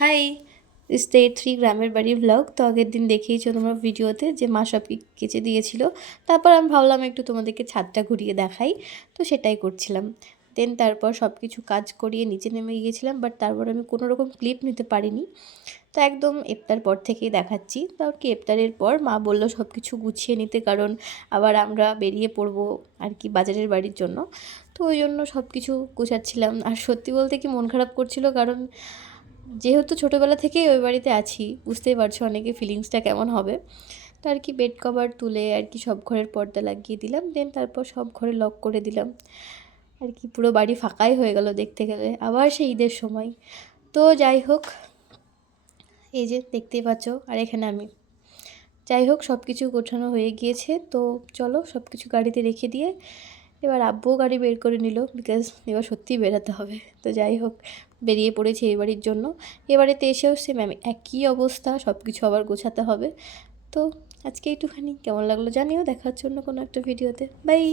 High, state 3 গ্রামের বাড়ি vlog. তো আগের দিন দেখিয়েছো তোমরা ভিডিওতে যে মা সব কেচে দিয়েছিল। তারপর আমি ভাবলাম একটু তোমাদেরকে ছাদটা ঘুরিয়ে দেখাই, তো সেটাই করছিলাম। দেন তারপর সব কিছু কাজ করিয়ে নিচে নেমে গিয়েছিলাম, বাট তারপর আমি কোনো রকম ক্লিপ নিতে পারিনি। তো একদম ইফতার পর থেকেই দেখাচ্ছি। তাও কি ইফতারের পর মা বলল সব কিছু গুছিয়ে নিতে, কারণ আবার আমরা বেরিয়ে পড়বো আর কি বাজারের বাড়ির জন্য। তো ওই জন্য সব কিছু গুছাচ্ছিলাম। আর সত্যি বলতে কি মন খারাপ করছিল, কারণ যেহেতু ছোটোবেলা থেকেই ওই বাড়িতে আছি, বুঝতেই পারছো অনেকে ফিলিংসটা কেমন হবে। তো আর কি বেড কভার তুলে আর কি সব ঘরের পর্দা লাগিয়ে দিলাম, দেন তারপর সব ঘরে লক করে দিলাম। আর কি পুরো বাড়ি ফাঁকাই হয়ে গেল দেখতে গেলে, আবার সেই ঈদের সময়। তো যাই হোক, এই যে দেখতেই পাচ্ছ, আর এখানে আমি। যাই হোক, সব কিছু গোছানো হয়ে গিয়েছে। তো চলো সব কিছু গাড়িতে রেখে দিয়ে এবার আব্বুও গাড়ি বের করে নিল, বিকজ এবার সত্যিই বেরোতে হবে। তো যাই হোক, বেরিয়ে পড়েছি এই বাড়ির জন্য। এ বাড়িতে এসেও সেম আমি একই অবস্থা, সব কিছু আবার গোছাতে হবে। তো আজকে একটুখানি কেমন লাগলো জানিও, দেখার জন্য কোনো একটা ভিডিওতে। বাই।